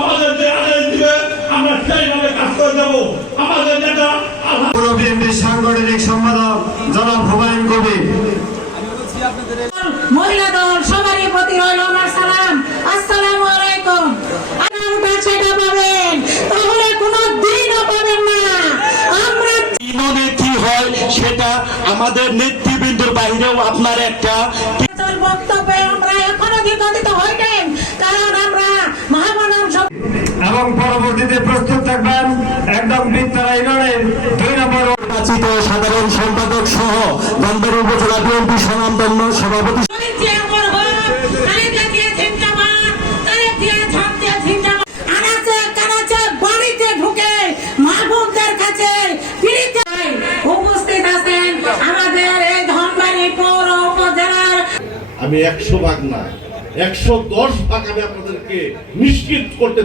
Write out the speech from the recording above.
আমাদের যে আদেশ দিবে আমরা সেইভাবে কাজ করে যাব। আমাদের নেতা আল্লাহ পৌর বিএনপির সাংগঠনিক সম্পাদক জনাব হুমায়ুন কবির। মহিলা দল সবারই প্রতি রইল আমার সালাম। আসসালামু আলাইকুম। সেটা পাবেন তাহলে কোনো দিনও পাবেন না। আমরা ইমনে কি হয় সেটা আমাদের নেতৃবৃন্দের বাইরেও আপনার একটা বক্তব্যে আমরা এবং পরবর্তীতে প্রস্তুত থাকবেন একদম বিত্তারা ইউনিয়নের দুই নম্বর নির্বাচিত সাধারণ সম্পাদক সহ ধনবাড়ি উপজেলা বিএনপি স্বনামধন্য সভাপতি আমি একশো ভাগ না, একশো দশ ভাগ আমি আপনাদেরকে নিশ্চিত করতে